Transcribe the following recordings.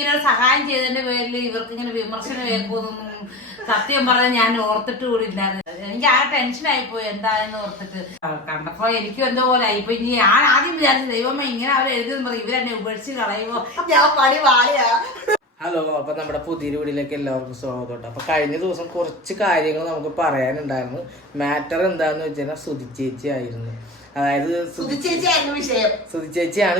ഇങ്ങനെ സഹായം ചെയ്തതിന്റെ പേരിൽ ഇവർക്ക് ഇങ്ങനെ വിമർശനം കേൾക്കുമെന്നൊന്നും സത്യം പറഞ്ഞാൽ ഞാൻ ഓർത്തിട്ട് കൂടി ഇല്ലായിരുന്നു. എനിക്ക് ആ ടെൻഷൻ ആയിപ്പോയി എന്തായെന്ന് ഓർത്തിട്ട്. കണ്ടപ്പോ എനിക്കും എന്തോ പോലെ ആയിപ്പോയി ഇനി ഞാൻ ആദ്യം വിചാരിച്ചു ദൈവമ്മ ഇങ്ങനെ അവർ എഴുതി പറയും. ഇവരെന്നെ ഉപേക്ഷിച്ച് കളയുമോ ഞാൻ പണി വാളിയാ. ഹലോ അപ്പൊ നമ്മുടെ പുതിയ വീടിലേക്ക് എല്ലാവർക്കും സ്വാഗതം ഉണ്ട്. അപ്പൊ കഴിഞ്ഞ ദിവസം കുറച്ച് കാര്യങ്ങൾ നമുക്ക് പറയാനുണ്ടായിരുന്നു. മാറ്റർ എന്താന്ന് വെച്ചാൽ സുധി ചേച്ചി ആയിരുന്നു. അതായത് സുധി ചേച്ചിയാണ്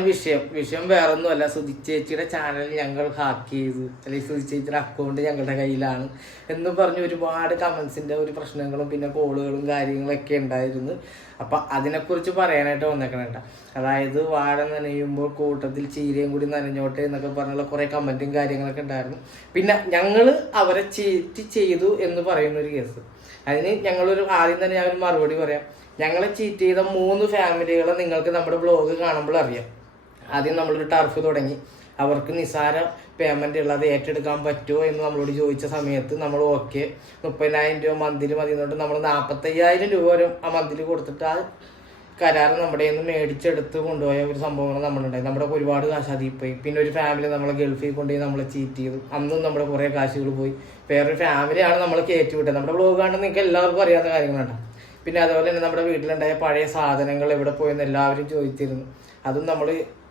വിഷയം. വിഷയം വേറൊന്നുമല്ല സുധി ചേച്ചിയുടെ ചാനൽ ഞങ്ങൾ ഹാക്ക് ചെയ്തു. അല്ലെങ്കിൽ സുധി ചേച്ചിയുടെ അക്കൗണ്ട് ഞങ്ങളുടെ കയ്യിലാണ് എന്ന് പറഞ്ഞ് ഒരുപാട് കമന്റ്സിന്റെ ഒരു പ്രശ്നങ്ങളും പിന്നെ കോളുകളും കാര്യങ്ങളൊക്കെ ഉണ്ടായിരുന്നു. അപ്പൊ അതിനെക്കുറിച്ച് പറയാനായിട്ട് വന്നേക്കണേട്ട അതായത് വാഴ നനയുമ്പോൾ കൂട്ടത്തിൽ ചീരയും കൂടി നനഞ്ഞോട്ടെ എന്നൊക്കെ പറഞ്ഞുള്ള കുറെ കമന്റും കാര്യങ്ങളൊക്കെ ഉണ്ടായിരുന്നു. പിന്നെ ഞങ്ങൾ അവരെ ചീറ്റ് ചെയ്തു എന്ന് പറയുന്ന ഒരു കേസ്. അതിന് ഞങ്ങളൊരു ആദ്യം തന്നെ ഞാൻ ഒരു മറുപടി പറയാം. ഞങ്ങളെ ചീറ്റ് ചെയ്ത മൂന്ന് ഫാമിലികളെ നിങ്ങൾക്ക് നമ്മുടെ ബ്ലോഗ് കാണുമ്പോൾ അറിയാം. ആദ്യം നമ്മളൊരു ടർഫ് തുടങ്ങി. അവർക്ക് നിസാര പേയ്മെന്റ് ഉള്ളത് ഏറ്റെടുക്കാൻ പറ്റുമോ എന്ന് നമ്മളോട് ചോദിച്ച സമയത്ത് നമ്മൾ ഓക്കെ മുപ്പതിനായിരം രൂപ മന്തിൽ മതി എന്നിട്ട് നമ്മൾ നാൽപ്പത്തയ്യായിരം രൂപ വരെ ആ മന്തിൽ കൊടുത്തിട്ട് ആ കരാർ നമ്മുടെ നിന്ന് മേടിച്ചെടുത്ത് കൊണ്ടുപോയ ഒരു സംഭവങ്ങൾ നമ്മളുണ്ടായി നമ്മുടെ ഒരുപാട് കാശ് അതിൽ പോയി. പിന്നെ ഒരു ഫാമിലി നമ്മളെ ഗൾഫിൽ കൊണ്ടുപോയി നമ്മളെ ചീറ്റ് ചെയ്തു. അന്നും നമ്മുടെ കുറേ കാശുകൾ പോയി. വേറൊരു ഫാമിലിയാണ് നമ്മൾ കയറ്റി വിട്ടത് നമ്മുടെ ബ്ലോഗ് കാണുന്ന നിങ്ങൾക്ക് എല്ലാവർക്കും അറിയാത്ത കാര്യങ്ങളാണ് പിന്നെ അതുപോലെ തന്നെ നമ്മുടെ വീട്ടിലുണ്ടായ പഴയ സാധനങ്ങൾ എവിടെ പോയെന്ന് എല്ലാവരും ചോദിച്ചിരുന്നു. അതും നമ്മൾ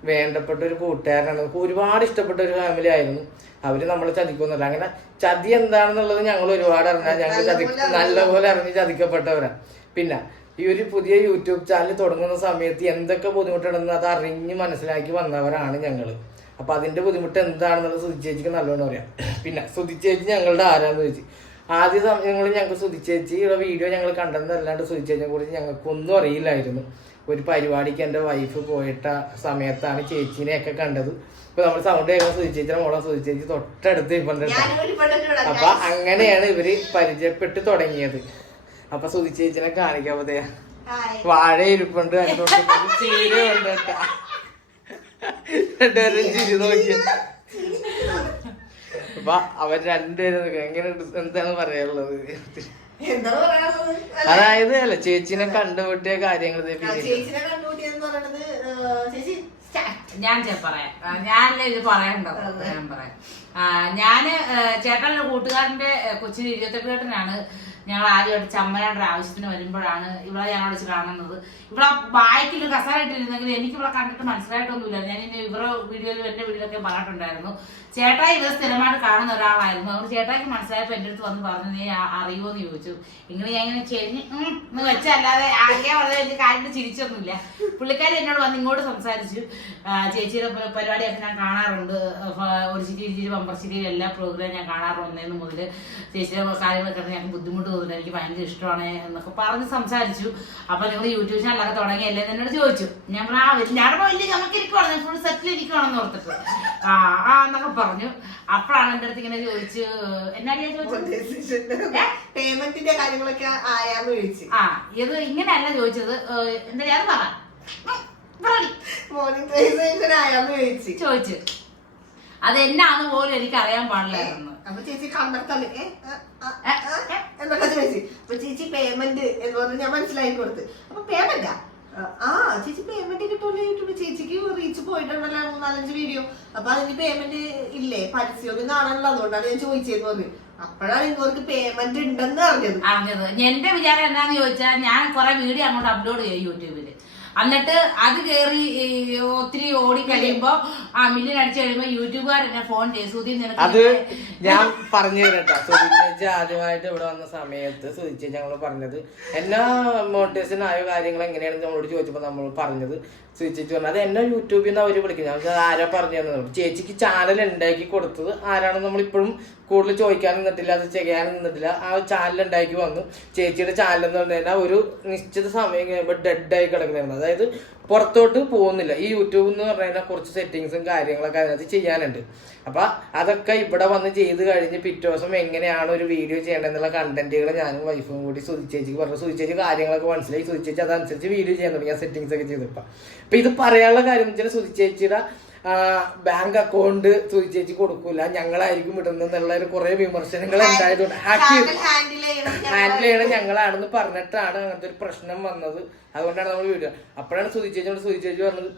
വേണ്ടപ്പെട്ട ഒരു കൂട്ടുകാരനാണ്. നമുക്ക് ഒരുപാട് ഇഷ്ടപ്പെട്ട ഒരു ഫാമിലി ആയിരുന്നു. അവർ നമ്മളെ ചതിക്കുന്നില്ല അങ്ങനെ ചതി എന്താണെന്നുള്ളത് ഞങ്ങൾ ഒരുപാട് അറിഞ്ഞാൽ ഞങ്ങൾ ചതി നല്ലപോലെ അറിഞ്ഞ് ചതിക്കപ്പെട്ടവരാ. പിന്നെ ഈ ഒരു പുതിയ യൂട്യൂബ് ചാനൽ തുടങ്ങുന്ന സമയത്ത് എന്തൊക്കെ ബുദ്ധിമുട്ടുണ്ടെന്ന് അത് അറിഞ്ഞ് മനസ്സിലാക്കി വന്നവരാണ് ഞങ്ങൾ അപ്പൊ അതിന്റെ ബുദ്ധിമുട്ട് എന്താണെന്നുള്ളത് സുതിച്ചേച്ചിക്ക് ചേച്ചിക്ക് നല്ലോണം അറിയാം. പിന്നെ സുതിച്ചേച്ചി ചേച്ചി ഞങ്ങളുടെ ആരാന്ന് ചോദിച്ചു. ആദ്യ സമയങ്ങളിൽ ഞങ്ങൾക്ക് സുധി ചേച്ചിയുടെ വീഡിയോ ഞങ്ങൾ കണ്ടെന്നല്ലാണ്ട് സുധി ചേച്ചിയെ കുറിച്ച് ഞങ്ങൾക്കൊന്നും അറിയില്ലായിരുന്നു. ഒരു പരിപാടിക്ക് എന്റെ വൈഫ് പോയിട്ട സമയത്താണ് ചേച്ചീനെയൊക്കെ കണ്ടത്. ഇപ്പൊ നമ്മൾ സൗണ്ട് കേൾക്കാൻ സുധി ചേച്ചിയുടെ മോളെ സുധി തൊട്ടടുത്ത് ഇപ്പം അപ്പൊ അങ്ങനെയാണ് ഇവർ പരിചയപ്പെട്ട് തുടങ്ങിയത്. അപ്പൊ സുധിച്ചേച്ചിനെ കാണിക്കാതെ വാഴ ഇരിപ്പുണ്ട് അതിനോട്ട് ചീര ഉണ്ട് കേട്ടാ. രണ്ടുപേരും ചിരി നോക്കി. അപ്പൊ അവർ രണ്ടുപേരും എങ്ങനെ എന്താണ് പറയാനുള്ളത്? എന്താ പറയാനുള്ളത്? അതായത് അല്ല ചേച്ചിനെ കണ്ടുപിട്ടിയ കാര്യങ്ങൾ ചേച്ചിനെ പറയണത് ചേച്ചി ഞാൻ പറയാം. ഞാനല്ലേ ഇത് പറയണ്ടോ? ഞാൻ പറയാം. ആ, ഞാൻ ചേട്ടന്റെ കൂട്ടുകാരന്റെ കൊച്ചിന് ഇരുപത്തെട്ട് ചേട്ടനാണ് ഞങ്ങൾ ആദ്യമായിട്ട് ചമ്മനാട് ആവശ്യത്തിന് വരുമ്പോഴാണ് ഇവിടെ ഞങ്ങളെ വെച്ച് കാണുന്നത്. ഇവിടെ ബാക്കിൽ കസാര ഇട്ടിരുന്നെങ്കിൽ എനിക്ക് ഇവിടെ കണ്ടിട്ട് മനസ്സിലായിട്ടൊന്നുമില്ല. ഞാൻ ഇനി ഇവരുടെ വീഡിയോയിലും എന്റെ വീഡിയോയിലൊക്കെ പറഞ്ഞിട്ടുണ്ടായിരുന്നു. ചേട്ടായി ഇവർ സ്ഥിരമായിട്ട് കാണുന്ന ഒരാളായിരുന്നു. അതുകൊണ്ട് ചേട്ടായിക്ക് മനസ്സിലായപ്പോൾ എന്റെ അടുത്ത് വന്ന് പറഞ്ഞു നീ അറിയുമോ എന്ന് ചോദിച്ചു. ഇങ്ങനെ ഞാൻ ഇങ്ങനെ ചെരിഞ്ഞ് എന്ന് വെച്ചല്ലാതെ ആകെ വളരെ വലിയ കാര്യത്തിൽ ചിരിച്ചൊന്നുമില്ല. പുള്ളിക്കാരി എന്നോട് വന്ന് ഇങ്ങോട്ട് സംസാരിച്ചു. ചേച്ചിയുടെ പരിപാടിയൊക്കെ ഞാൻ കാണാറുണ്ട്. ഒരു ചിരി ചിരി പമ്പർ ചിരി എല്ലാ പ്രോഗ്രാം ഞാൻ കാണാറുണ്ട്. ഒന്നേന്ന് മുതൽ ചേച്ചിയുടെ കാര്യങ്ങളൊക്കെ ഞങ്ങൾക്ക് ബുദ്ധിമുട്ട് തോന്നുന്നു. എനിക്ക് ഭയങ്കര ഇഷ്ടമാണ് എന്നൊക്കെ പറഞ്ഞ് സംസാരിച്ചു. അപ്പൊ നിങ്ങൾ യൂട്യൂബ് ചാനലൊക്കെ തുടങ്ങിയല്ലേ എന്ന് എന്നോട് ചോദിച്ചു. ഞാൻ പറഞ്ഞു, ആ വലിയ- ഞാൻ വലിയ നമുക്ക് ഇരിക്കുവാണ്. ഞാൻ ഫുൾ സെറ്റിൽ ഇരിക്കുവാണെന്ന് ഓർത്തിട്ട്. ആ ആ എന്നൊക്കെ പറഞ്ഞു. അപ്പോഴാണ് എന്റെ അടുത്ത് ഇങ്ങനെ ചോദിച്ചു ചോദിച്ചത്? പേയ്മെന്റിന്റെ കാര്യങ്ങളൊക്കെ ആയാന്ന് ചോദിച്ചു. ആ ഇത് ഇങ്ങനെയല്ല ചോദിച്ചത്. എന്താ ഞാൻ പറ. മോണിറ്റൈസേഷൻ ആയാന്ന് ചോദിച്ചു. ചോദിച്ചു. അത് എന്നാന്ന് പോലും എനിക്ക് അറിയാൻ പാടില്ലായിരുന്നു അപ്പൊ ചേച്ചി എന്നൊക്കെ അപ്പൊ ചേച്ചി പേയ്മെന്റ് എന്ന് പറഞ്ഞ് ഞാൻ മനസ്സിലാക്കി കൊടുത്ത്. അപ്പൊ പേയ്മെന്റാ ആ? ചേച്ചി പേയ്മെന്റ് കിട്ടുമല്ലോ യൂട്യൂബ് ചേച്ചിക്ക് റീച്ച് പോയിട്ടുണ്ടല്ലോ മൂന്നാലഞ്ച് വീഡിയോ അപ്പൊ അതിന് പേയ്മെന്റ് ഇല്ലേ? പരസ്യമൊന്നും കാണാനുള്ള അതുകൊണ്ടാണ് ഞാൻ ചോദിച്ചതെന്ന് പറഞ്ഞു. അപ്പോഴാണ് നിങ്ങൾക്ക് പേയ്മെന്റ് ഉണ്ടെന്ന് അറിഞ്ഞത്. അറിഞ്ഞത്. എന്റെ വിചാരം എന്താന്ന് ചോദിച്ചാൽ ഞാൻ കുറെ വീഡിയോ അങ്ങോട്ട് അപ്ലോഡ് ചെയ്യും യൂട്യൂബിൽ. എന്നിട്ട് അത് കേറി ഒത്തിരി ഓടി കഴിയുമ്പോ ആ മില്ലിന് അടിച്ചു കഴിയുമ്പോ യൂട്യൂബുകാർ എന്നെ ഫോൺ ചെയ്തു സുധി അത് ഞാൻ പറഞ്ഞു തരട്ടോ. ആദ്യമായിട്ട് ഇവിടെ വന്ന സമയത്ത് സുധി ചേച്ചി ഞങ്ങൾ പറഞ്ഞത് എല്ലാ മോട്ടിവേഷൻ ആയ കാര്യങ്ങൾ എങ്ങനെയാണെന്ന് നമ്മളോട് ചോദിച്ചപ്പോൾ നമ്മൾ പറഞ്ഞത്. സുധി പറഞ്ഞത് പറഞ്ഞു അത് എന്നെ യൂട്യൂബിൽ നിന്ന് അവർ വിളിക്കുന്നത്? അത് ആരാ പറഞ്ഞു തന്നത്? ചേച്ചിക്ക് ചാനൽ ഉണ്ടാക്കി കൊടുത്തത് ആരാണെന്ന് നമ്മളിപ്പോഴും കൂടുതൽ ചോദിക്കാൻ നിന്നിട്ടില്ല അത് ചെയ്യാൻ നിന്നിട്ടില്ല. ആ ചാനൽ ഉണ്ടാക്കി വന്നു. ചേച്ചിയുടെ ചാനൽ എന്ന് പറഞ്ഞു കഴിഞ്ഞാൽ ഒരു നിശ്ചിത സമയം കഴിയുമ്പോൾ ആയി കിടക്കുന്നതാണ്. അതായത് പുറത്തോട്ട് പോകുന്നില്ല. ഈ യൂട്യൂബ് എന്ന് പറഞ്ഞു കഴിഞ്ഞാൽ കുറച്ച് സെറ്റിങ്സും കാര്യങ്ങളൊക്കെ അതിനകത്ത് ചെയ്യാനുണ്ട്. അപ്പൊ അതൊക്കെ ഇവിടെ വന്ന് ചെയ്ത് കഴിഞ്ഞ് പിറ്റേ ദിവസം എങ്ങനെയാണ് ഒരു വീഡിയോ ചെയ്യേണ്ടതെന്നുള്ള കണ്ടന്റുകൾ ഞാനും വൈഫും കൂടി സുധിച്ചേച്ചിക്ക് പറഞ്ഞു. സുധിച്ചേച്ചി കാര്യങ്ങളൊക്കെ മനസ്സിലായി. സുധിച്ചേച്ചി അതനുസരിച്ച് വീഡിയോ ചെയ്യാൻ തുടങ്ങി. ആ സെറ്റിങ്സ് ഒക്കെ ചെയ്തപ്പോ. അപ്പൊ ഇത് പറയാനുള്ള കാര്യം എന്ന് വെച്ചാൽ സുധിച്ചേച്ചിയുടെ ബാങ്ക് അക്കൗണ്ട് ചേച്ചി കൊടുക്കൂല. ഞങ്ങളായിരിക്കും വിടുന്നെന്നുള്ള കുറെ വിമർശനങ്ങൾ ഉണ്ടായതുകൊണ്ട്. ഹാൻഡിൽ ചെയ്യണം ഞങ്ങളാണെന്ന് പറഞ്ഞിട്ടാണ് അങ്ങനത്തെ ഒരു പ്രശ്നം വന്നത്. അതുകൊണ്ടാണ് നമ്മൾ വീഡിയോ അപ്പോഴാണ് സുധി ചേച്ചിയോട് സുധി ചേച്ചി പറഞ്ഞത്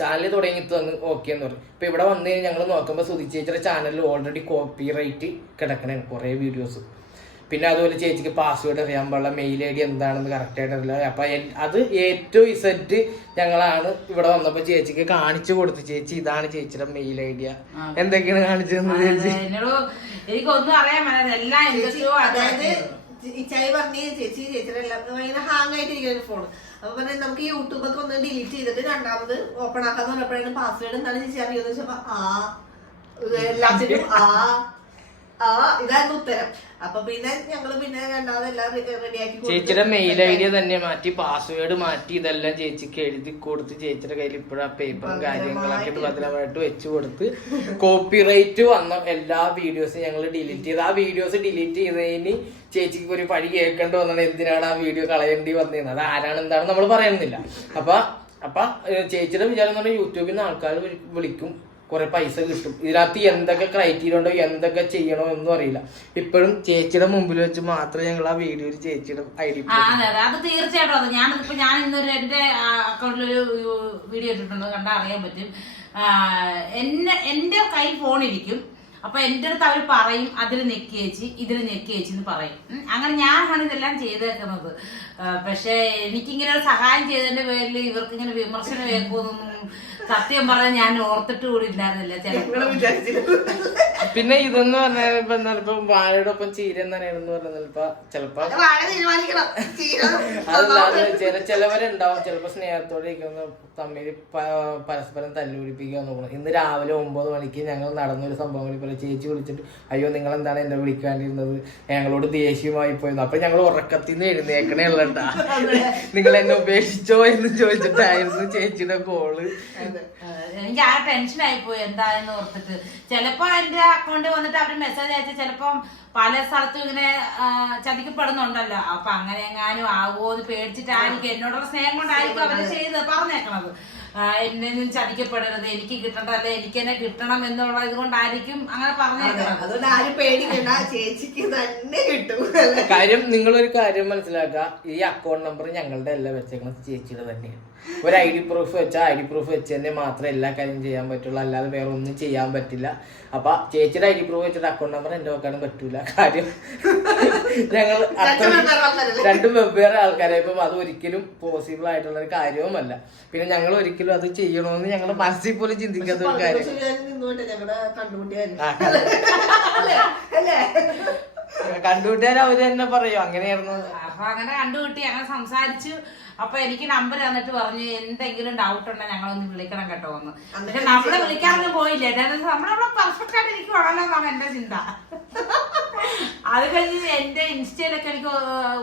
ചാനൽ തുടങ്ങി തന്ന് ഓക്കെ എന്ന് പറഞ്ഞു. ഇപ്പൊ ഇവിടെ വന്നു കഴിഞ്ഞാൽ ഞങ്ങൾ നോക്കുമ്പോൾ സുധി ചേച്ചിയുടെ ചാനലിൽ ഓൾറെഡി കോപ്പി റൈറ്റ് കിടക്കണേ കുറേ വീഡിയോസ് പിന്നെ അതുപോലെ ചേച്ചിക്ക് പാസ്വേഡ് അറിയാൻ പാടില്ല മെയിൽ ഐ ഡി എന്താണെന്ന് കറക്റ്റ് ആയിട്ട് അറിയില്ല. അപ്പൊ അത് ഏറ്റവും ഇസറ്റ് ഞങ്ങളാണ് ഇവിടെ വന്നപ്പോ ചേച്ചിക്ക് കാണിച്ചു കൊടുത്തു. ചേച്ചി ഇതാണ് ചേച്ചിയുടെ മെയിൽ ഐഡിയ എന്തൊക്കെയാണ് കാണിച്ചു തന്നത് ചേച്ചി? എനിക്കൊന്നും അറിയാൻ എല്ലാം അതായത് ഇച്ചായി പറഞ്ഞ് ചേച്ചി ചേച്ചിയുടെ എല്ലാം ഭയങ്കര ഹാങ് ആയിട്ടിരിക്കുന്ന ഫോൺ അപ്പൊ പറഞ്ഞ നമുക്ക് യൂട്യൂബ് ഒക്കെ ഒന്ന് ഡിലീറ്റ് ചെയ്തിട്ട് രണ്ടാമത് ഓപ്പൺ ആക്കാന്ന് പറഞ്ഞപ്പോഴാണ് പാസ്വേഡ് എന്താണ് ചേച്ചി അറിയുന്നത്? വെച്ചപ്പോ ആ എല്ലാത്തിനും ആ. ആ ഇതായിരുന്നു ഉത്തരം. അപ്പൊ പിന്നെ ഞങ്ങൾ പിന്നെ രണ്ടാമത് എല്ലാം റെഡിയാക്കി ചേച്ചിയുടെ മെയിൽ ഐ ഡി തന്നെ മാറ്റി പാസ്വേഡ് മാറ്റി ഇതെല്ലാം ചേച്ചിക്ക് എഴുതി കൊടുത്ത് ചേച്ചിയുടെ കയ്യിൽ ഇപ്പോഴും ആ പേപ്പറും കാര്യങ്ങളൊക്കെ ഭദ്രമായിട്ട് വെച്ചു കൊടുത്ത് കോപ്പി റൈറ്റ് വന്ന എല്ലാ വീഡിയോസും ഞങ്ങൾ ഡിലീറ്റ് ചെയ്ത്. ആ വീഡിയോസ് ഡിലീറ്റ് ചെയ്തതിന് ചേച്ചിക്ക് ഒരു പഴി കേൾക്കേണ്ടി വന്നത് എന്തിനാണ് ആ വീഡിയോ കളയേണ്ടി വന്നിരുന്നത് അത് ആരാണ് എന്താണ് നമ്മൾ പറയുന്നില്ല. അപ്പൊ അപ്പൊ ചേച്ചിയുടെ വിചാരം എന്ന് പറഞ്ഞാൽ യൂട്യൂബിൽ നിന്ന് ആൾക്കാർ വിളിക്കും. കുറെ പൈസ കിട്ടും. ഇതിനകത്ത് എന്തൊക്കെ ക്രൈറ്റീരിയ ഉണ്ടോ എന്തൊക്കെ ചെയ്യണോ എന്നും അറിയില്ല. ഇപ്പോഴും ചേച്ചിയുടെ മുമ്പിൽ വെച്ച് മാത്രമേ ഞങ്ങൾ ആ വീഡിയോ ചേച്ചിയുടെ ഐ ഡി അതെ തീർച്ചയായിട്ടും ഞാൻ ഇന്നൊരു എന്റെ അക്കൗണ്ടിൽ ഒരു വീഡിയോ ഇട്ടിട്ടുണ്ട്. കണ്ടാൽ അറിയാൻ പറ്റും. എന്നെ എന്റെ കയ്യിൽ ഫോണിരിക്കും അപ്പൊ എന്റെ അടുത്ത് അവർ പറയും അതിൽ നെക്കി ചേച്ചി ഇതിൽ നെക്കി ചേച്ചി എന്ന് പറയും. അങ്ങനെ ഞാനാണ് ഇതെല്ലാം ചെയ്തേക്കുന്നത്. പക്ഷെ എനിക്കിങ്ങനെ ഒരു സഹായം ചെയ്തതിന്റെ പേരിൽ ഇവർക്ക് ഇങ്ങനെ വിമർശനം കേൾക്കുമെന്നൊന്നും സത്യം പറഞ്ഞാൽ ഞാൻ ഓർത്തിട്ട് കൂടി ഉണ്ടായിരുന്നില്ല ചിലപ്പോൾ പിന്നെ ഇതെന്ന് പറഞ്ഞാൽ ഇപ്പൊ എന്താ ഇപ്പൊ വാഴയുടെ ഒപ്പം ചീര എന്നാണെന്ന് പറഞ്ഞാൽ ഇപ്പൊ ചിലപ്പോ വാഴ തീരുമാനിക്കണം. ചെയ്യണം. അതല്ലാതെ ചില ചിലവരുണ്ടാവും. ചിലപ്പോ സ്നേഹത്തോടെ ഇരിക്കുന്ന തമ്മിൽ പ- പരസ്പരം തല്ലുപിടിപ്പിക്കാൻ നോക്കണം. ഇന്ന് രാവിലെ ഒമ്പത് മണിക്ക് ഞങ്ങൾ നടന്നൊരു സംഭവം പോലെ ചേച്ചി വിളിച്ചിട്ട് അയ്യോ നിങ്ങൾ എന്താണ് എന്നെ വിളിക്കാണ്ടിരുന്നത്? ഞങ്ങളോട് ദേഷ്യമായി പോയിരുന്നു അപ്പൊ ഞങ്ങൾ ഉറക്കത്തിൽ നിന്ന് എഴുന്നേക്കണേ ഉള്ളണ്ടാ നിങ്ങൾ എന്നെ ഉപേക്ഷിച്ചോ? എന്ന് ചോദിച്ചിട്ടായിരുന്നു ചേച്ചിയുടെ കോൾ ഏഹ് എനിക്ക് ആ ടെൻഷൻ ആയിപ്പോയി. എന്തായെന്ന് ഓർത്തിട്ട്. ചിലപ്പോ എന്റെ അക്കൗണ്ട് വന്നിട്ട് അവർ മെസ്സേജ് അയച്ച് ചിലപ്പം പല സ്ഥലത്തും ഇങ്ങനെ ചതിക്കപ്പെടുന്നുണ്ടല്ലോ. അപ്പൊ അങ്ങനെ എങ്ങാനും ആവോ എന്ന് പേടിച്ചിട്ടായിരിക്കും. എന്നോടുള്ള സ്നേഹം കൊണ്ടായിരിക്കും അവർ ചെയ്ത് പറഞ്ഞേക്കണത്. എന്നെ ചതിക്കപ്പെടരുത്. എനിക്ക് കിട്ടേണ്ടതല്ല. എനിക്ക് തന്നെ കിട്ടണം എന്നുള്ള ഇത് കൊണ്ടായിരിക്കും അങ്ങനെ പറഞ്ഞേക്കണം അതുകൊണ്ട് ആരും പേടിക്കണ്ട. ചേച്ചിക്ക് തന്നെ കിട്ടും? കാര്യം നിങ്ങളൊരു കാര്യം മനസ്സിലാക്കുക. ഈ അക്കൗണ്ട് നമ്പർ ഞങ്ങളുടെ എല്ലാം വെച്ചേക്കുന്നത് ചേച്ചിയുടെ തന്നെയാണ്. ഒരു ഐ ഡി പ്രൂഫ് വെച്ചാൽ ഐ ഡി പ്രൂഫ് വെച്ച് തന്നെ മാത്രമേ എല്ലാ കാര്യം ചെയ്യാൻ പറ്റുള്ളൂ. അല്ലാതെ വേറെ ഒന്നും ചെയ്യാൻ പറ്റില്ല. അപ്പൊ ചേച്ചിയുടെ ഐ ഡി പ്രൂഫ് വെച്ചിട്ട് അക്കൗണ്ട് നമ്പർ എന്റെ വെക്കാനും പറ്റൂല. കാര്യം ഞങ്ങൾ രണ്ടും വെവ്വേറെ ആൾക്കാരല്ലേ? രണ്ടും വെവ്വേറെ ആൾക്കാരെ. ഇപ്പം അത് ഒരിക്കലും പോസിബിൾ ആയിട്ടുള്ള ഒരു കാര്യവുമല്ല പിന്നെ ഞങ്ങൾ ഒരിക്കലും അത് ചെയ്യണമെന്ന് ഞങ്ങൾ മനസ്സിൽ പോലും ചിന്തിക്കാത്ത ഒരു കാര്യം. കണ്ടുകൂട്ടിയാൽ അവർ തന്നെ പറയും അങ്ങനെയായിരുന്നു. അപ്പൊ അങ്ങനെ കണ്ടുകിട്ടി അങ്ങനെ സംസാരിച്ചു. അപ്പൊ എനിക്ക് നമ്പർ തന്നിട്ട് പറഞ്ഞു എന്തെങ്കിലും ഡൗട്ട് ഉണ്ടെങ്കിൽ ഞങ്ങളൊന്ന് വിളിക്കണം കേട്ടോ എന്ന്. പക്ഷെ നമ്മളെ വിളിക്കാനൊന്നും പോയില്ല. നമ്മളവിടെ പെർഫെക്റ്റ് ആയിട്ട് ഇരിക്കുവാണല്ലോ എന്നാണ് എന്റെ ചിന്ത. അത് കഴിഞ്ഞ് എന്റെ ഇൻസ്റ്റയിലൊക്കെ എനിക്ക്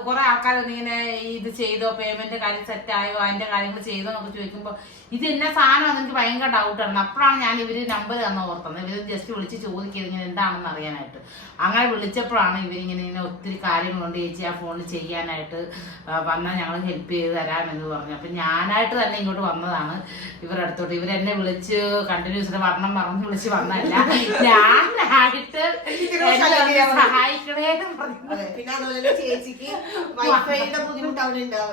കുറെ ആൾക്കാർ ഇങ്ങനെ ഇത് ചെയ്തോ പേയ്മെന്റ് കാര്യം സെറ്റ് ആയോ അതിന്റെ കാര്യങ്ങൾ ചെയ്തോ എന്നൊക്കെ ചോദിക്കുമ്പോ ഇത് എന്നെ സാധനം എനിക്ക് ഭയങ്കര ആണ്. അപ്പോഴാണ് ഞാൻ ഇവർ നമ്പർ തന്ന ഓർത്തുന്നത് ഇവർ ജസ്റ്റ് വിളിച്ച് ചോദിക്കുന്നത് ഇങ്ങനെ എന്താണെന്ന് അറിയാനായിട്ട്. അങ്ങനെ വിളിച്ചപ്പോഴാണ് ഇവരിങ്ങനെ ഇങ്ങനെ ഒത്തിരി കാര്യങ്ങളുണ്ട്. ചേച്ചി ആ ഫോണിൽ ചെയ്യാനായിട്ട് ആ, വന്നാൽ ഞങ്ങൾ ഹെൽപ്പ് ചെയ്ത് തരാമെന്ന് പറഞ്ഞു. അപ്പം ഞാനായിട്ട് തന്നെ ഇങ്ങോട്ട് വന്നതാണ്. ഇവരുടെ അടുത്തോട്ട് ഇവരെന്നെ വിളിച്ച് കണ്ടിന്യൂസ് വർണം പറഞ്ഞ് വിളിച്ച് വന്നതല്ല. ഞാനായിട്ട് സഹായിക്കണേ പിന്നെ അതുപോലെ ചേച്ചിക്ക് വൈഫൈയുടെ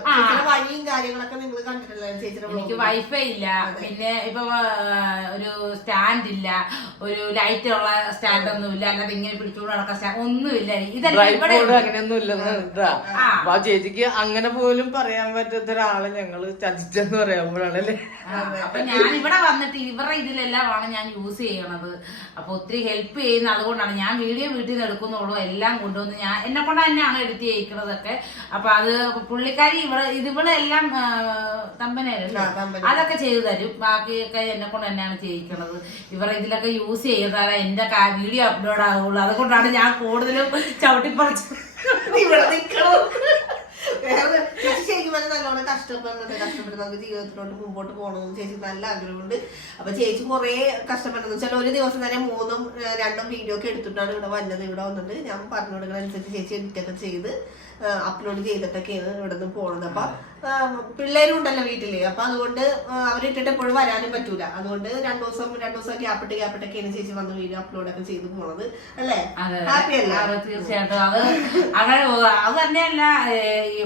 ആ. വഴിയും കാര്യങ്ങളൊക്കെ നിങ്ങൾ കണ്ടിട്ടില്ലേ ചേച്ചിയുടെ എനിക്ക് വൈഫൈ ഇല്ല. പിന്നെ ഇപ്പൊ ഒരു സ്റ്റാൻഡ് ഇല്ല. ഒരു ലൈറ്റ് ഉള്ള സ്റ്റാൻഡ് ഒന്നും ഇല്ല അല്ലാതെ ഇങ്ങനെ പിടിച്ചുകൊണ്ട് നടക്കാൻ ഒന്നും ഇല്ല ഇതല്ല ഇവിടെ അപ്പൊ ആ ചേച്ചിക്ക് അങ്ങനെ പോലും പറയാൻ പറ്റാത്ത ഒരാളെ ഞങ്ങൾ ചതിച്ചെന്ന് പറയാമ്പോഴാണല്ലേ? അപ്പൊ ഞാൻ ഇവിടെ വന്നിട്ട് ഇവരുടെ ഇതിലെല്ലാമാണ് ഞാൻ യൂസ് ചെയ്യണത്. അപ്പൊ ഒത്തിരി ഹെൽപ്പ് ചെയ്യുന്ന അതുകൊണ്ടാണ് ഞാൻ വീഡിയോ വീട്ടിൽ നിന്ന് എടുക്കുന്നുള്ളൂ എല്ലാം കൊണ്ടുവന്ന് ഞാൻ എന്നെ കൊണ്ട് തന്നെയാണ് എടുത്ത് ജയിക്കുന്നതൊക്കെ അപ്പൊ അത് പുള്ളിക്കാരി ഇവിടെ ഇതിവിടെ എല്ലാം തമ്പനായിരുന്നു. അതൊക്കെ ചെയ്തു തരും. ബാക്കിയൊക്കെ എന്നെ കൊണ്ട് തന്നെയാണ് ചെയ്യിക്കണത്. ഇവർ ഇതിലൊക്കെ യൂസ് ചെയ്താലേ എന്റെ വീഡിയോ അപ്ലോഡ് ആകുള്ളൂ അതുകൊണ്ടാണ് ഞാൻ കൂടുതലും ചവിട്ടിപ്പറിച്ച് ഇവിടെ നിക്കണം? വേറെ ചേച്ചി ശരിക്കും പറഞ്ഞാൽ നല്ലോണം കഷ്ടപ്പെടുന്നുണ്ട് കഷ്ടപ്പെട്ട് നമുക്ക് ജീവിതത്തിലോട്ട് മുമ്പോട്ട് പോകണമെന്ന് ചേച്ചി നല്ല ആഗ്രഹമുണ്ട്. അപ്പൊ ചേച്ചി കുറെ കഷ്ടപ്പെട്ടെന്ന് വെച്ചാൽ ഒരു ദിവസം തന്നെ മൂന്നും രണ്ടും വീഡിയോ ഒക്കെ എടുത്തിട്ടാണ് ഇവിടെ വന്നത്. ഇവിടെ വന്നിട്ട് ഞാൻ പറഞ്ഞു കൊടുക്കുന്ന ചേച്ചി എഡിറ്റൊക്കെ ചെയ്ത് അപ്ലോഡ് ചെയ്തിട്ടൊക്കെയാണ് ഇവിടെ നിന്ന് പോണത്. അപ്പൊ പിള്ളേരും ഉണ്ടല്ലോ വീട്ടിൽ. അപ്പൊ അതുകൊണ്ട് അവരിട്ടിട്ട് എപ്പോഴും വരാനും പറ്റൂല. അതുകൊണ്ട് രണ്ടു ദിവസം രണ്ടു ദിവസം ഗ്യാപ്പിട്ട് ഗ്യാപ്പിട്ടൊക്കെയാണ് ചേച്ചി വന്ന് വീഡിയോ അപ്ലോഡ് ഒക്കെ ചെയ്ത് പോണത്. അല്ലേ? ഹാപ്പി അല്ല? തീർച്ചയായിട്ടും. അത് അങ്ങനെ അത് തന്നെയല്ല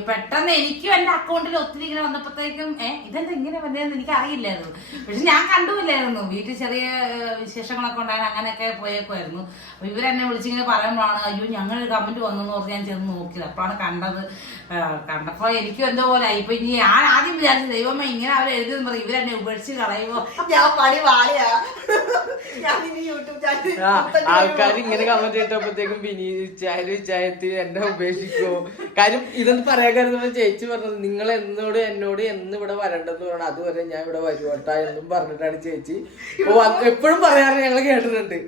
പെട്ടെന്ന് എനിക്ക് എന്റെ അക്കൗണ്ടിൽ ഒത്തിരി ഇങ്ങനെ വന്നപ്പോഴത്തേക്കും ഏഹ് ഇതെന്താ ഇങ്ങനെ വന്നതെന്ന് എനിക്ക് അറിയില്ലായിരുന്നു പക്ഷെ ഞാൻ കണ്ടുമില്ലായിരുന്നു. വീട്ടിൽ ചെറിയ വിശേഷങ്ങളൊക്കെ ഉണ്ടായാൽ അങ്ങനെയൊക്കെ പോയേക്കുമായിരുന്നു അപ്പൊ ഇവരെന്നെ വിളിച്ചിങ്ങനെ പറയുമ്പോഴാണ് അയ്യോ ഞങ്ങൾ കമന്റ് വന്നു പറഞ്ഞ് ഞാൻ ചെന്ന് നോക്കിയത്. അപ്പോഴാണ് കണ്ടത്. കണ്ടപ്പോൾ കണ്ടപ്പോ എനിക്കും എന്തോ പോലെ ഇപ്പൊ ഇനി ഞാൻ ആദ്യം വിചാരിച്ചു ദൈവമേ ഇങ്ങനെ അവർ എഴുതി പറയും. ഇവരെന്നെ ഉപേക്ഷിച്ച് കളയുമോ ഞാൻ പണി വാളിയാ ആൾക്കാർ ഇങ്ങനെ കമന്റ് ഇട്ടപ്പോഴത്തേക്കും വിനീതിച്ചായാലും വിചാരത്തിൽ എന്നെ ഉപേക്ഷിക്കുമോ കാര്യം ഇതെന്ന് പറയാൻ കാര്യം ചേച്ചി പറഞ്ഞത് നിങ്ങൾ എന്നോട് എന്നോട് എന്ന് ഇവിടെ വരണ്ടെന്ന് പറയണം അതുവരെ ഞാൻ ഇവിടെ വരുവട്ടാ എന്നും പറഞ്ഞിട്ടാണ് ചേച്ചി. എപ്പോഴും പറയാറ് ഞങ്ങൾ കേട്ടിട്ടുണ്ട്.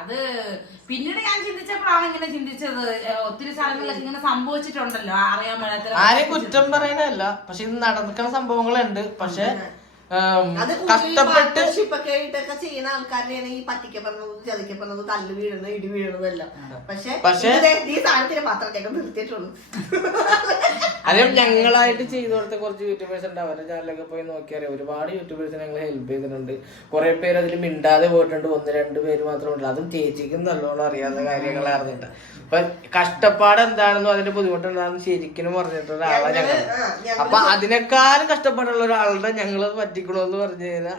അത്. പിന്നീട് ഞാൻ ചിന്തിച്ചപ്പോഴാണ് ഇങ്ങനെ ചിന്തിച്ചത്. ഒത്തിരി സ്ഥലങ്ങളിലൊക്കെ ഇങ്ങനെ സംഭവിച്ചിട്ടുണ്ടല്ലോ. അറിയാൻ മേലാത്ത ആരെയും കുറ്റം പറയാനല്ല പക്ഷെ ഇത് നടക്കുന്ന സംഭവങ്ങളുണ്ട്. പക്ഷെ കഷ്ടപ്പെട്ട് ചെയ്യുന്ന ആൾക്കാരെയാണ് ഈ പറ്റിക്കപ്പെടുന്നത് ചതിക്കപ്പെടുന്നത് തല്ല് വീഴുന്നത് ഇടി വീഴുന്നതെല്ലാം പക്ഷെ പക്ഷെ- ഈ സാധനത്തിന് മാത്രം ഞങ്ങൾ നിർത്തിയിട്ടുള്ളൂ അതേ ഞങ്ങളായിട്ട് ചെയ്തു കൊടുത്ത കുറച്ച് യൂട്യൂബേഴ്സ് ഉണ്ട്. അവരുടെ ചാനലൊക്കെ പോയി നോക്കിയാൽ ഒരുപാട് യൂട്യൂബേഴ്സ് ഞങ്ങൾ ഹെൽപ്പ് ചെയ്തിട്ടുണ്ട്. കുറെ പേര് അതിൽ മിണ്ടാതെ പോയിട്ടുണ്ട്. ഒന്ന് രണ്ട് പേര് മാത്രമുണ്ട് അതും ചേച്ചിക്കും നല്ലോണം അറിയാത്ത കാര്യങ്ങൾ അറിഞ്ഞിട്ട് അപ്പൊ കഷ്ടപ്പാട് എന്താണെന്നും അതിന്റെ ബുദ്ധിമുട്ട് എന്താണെന്ന് ശരിക്കും പറഞ്ഞിട്ടുള്ള ഒരാളാണ് ഞങ്ങൾ ഞങ്ങൾ. അപ്പൊ അതിനേക്കാളും കഷ്ടപ്പാടുള്ള ഒരാളുടെ ഞങ്ങൾ പറ്റിക്കണോന്ന് പറഞ്ഞു കഴിഞ്ഞാൽ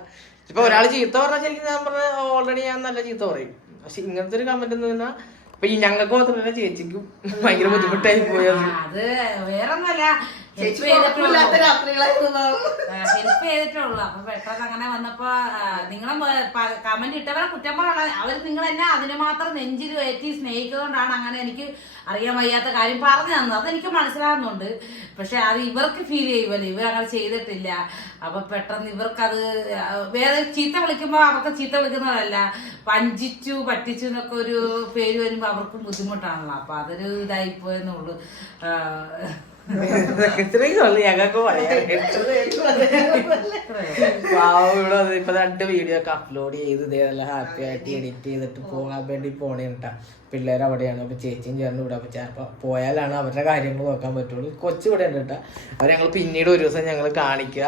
ഇപ്പൊ ഒരാൾ ചീത്ത പറഞ്ഞാൽ ശരിക്കും ഞാൻ പറഞ്ഞ ഓൾറെഡി ഞാൻ നല്ല ചീത്ത പറയും. പക്ഷെ ഇങ്ങനത്തെ ഒരു കമന്റ് എന്ന് പറഞ്ഞാൽ ഇപ്പൊ ഈ ഞങ്ങൾക്ക് മാത്രമല്ല ചേച്ചിക്കും ഭയങ്കര ബുദ്ധിമുട്ടായി പോയത് അത്. വേറൊന്നല്ല ചേച്ചി ഹെൽപ്പ് ചെയ്തിട്ടുള്ളൂ. രാത്രികളായിരുന്നു. ഹെൽപ്പ് ചെയ്തിട്ടുള്ളൂ. അപ്പൊ പെട്ടെന്ന് അങ്ങനെ വന്നപ്പോ നിങ്ങളെ കമന്റ് ഇട്ടവരെ കുറ്റം പറയണ അവർ നിങ്ങൾ എന്നെ അതിന് മാത്രം നെഞ്ചിൽ കയറ്റി സ്നേഹിക്കുന്നതുകൊണ്ടാണ് അങ്ങനെ എനിക്ക് അറിയാൻ വയ്യാത്ത കാര്യം പറഞ്ഞു തന്നത്. അതെനിക്ക് മനസ്സിലാകുന്നുണ്ട് പക്ഷെ അത് ഇവർക്ക് ഫീൽ ചെയ്യുമല്ലോ. ഇവർ അങ്ങനെ ചെയ്തിട്ടില്ല. അപ്പൊ പെട്ടെന്ന് ഇവർക്കത് വേറെ ചീത്ത വിളിക്കുമ്പോ അവർക്ക് ചീത്ത വിളിക്കുന്നതല്ല പഞ്ചിച്ചു പറ്റിച്ചു എന്നൊക്കെ ഒരു പേര് വരുമ്പോ അവർക്കും ബുദ്ധിമുട്ടാണല്ലോ. അപ്പൊ അതൊരു ഇതായി പോയെന്നുള്ളൂ ആ, ഇത്രയും ഉള്ളു ഞങ്ങൾക്ക് പറയാൻ. പാവം ഇവിടെ വന്ന് ഇപ്പൊ രണ്ട് വീഡിയോ ഒക്കെ അപ്ലോഡ് ചെയ്ത് ഇതേ ഹാപ്പി ആയിട്ട് എഡിറ്റ് ചെയ്തിട്ട് പോകാൻ വേണ്ടി പോണേ പോണേട്ടാ പിള്ളേർ അവിടെയാണ് അപ്പൊ ചേച്ചിയും ചേർന്ന് ഇവിടെ. അപ്പൊ ചിലപ്പോ പോയാലാണ് അവരുടെ കാര്യങ്ങൾ നോക്കാൻ പറ്റുള്ളൂ. കൊച്ചു ഇവിടെ ഉണ്ട് കേട്ടാ അവർ ഞങ്ങൾ പിന്നീട് ഒരു ദിവസം ഞങ്ങൾ കാണിക്കുക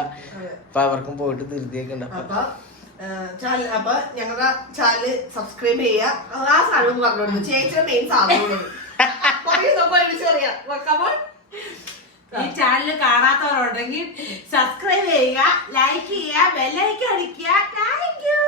അപ്പൊ അവർക്കും പോയിട്ട് ധൃതിയൊക്കെ ഉണ്ട്. അപ്പൊ അപ്പൊ ചാനൽ അപ്പൊ ഞങ്ങളുടെ ചാനൽ സബ്സ്ക്രൈബ് ചെയ്യുക ആ സാധനം പറഞ്ഞു കൊടുക്കും ചേച്ചിയുടെ മെയിൻ സാധനം ഈ ചാനൽ കാണാത്തവരുണ്ടെങ്കിൽ സബ്സ്ക്രൈബ് ചെയ്യുക ലൈക്ക് ചെയ്യുക ബെല്ലൈക്ക് അടിക്കുക. Thank you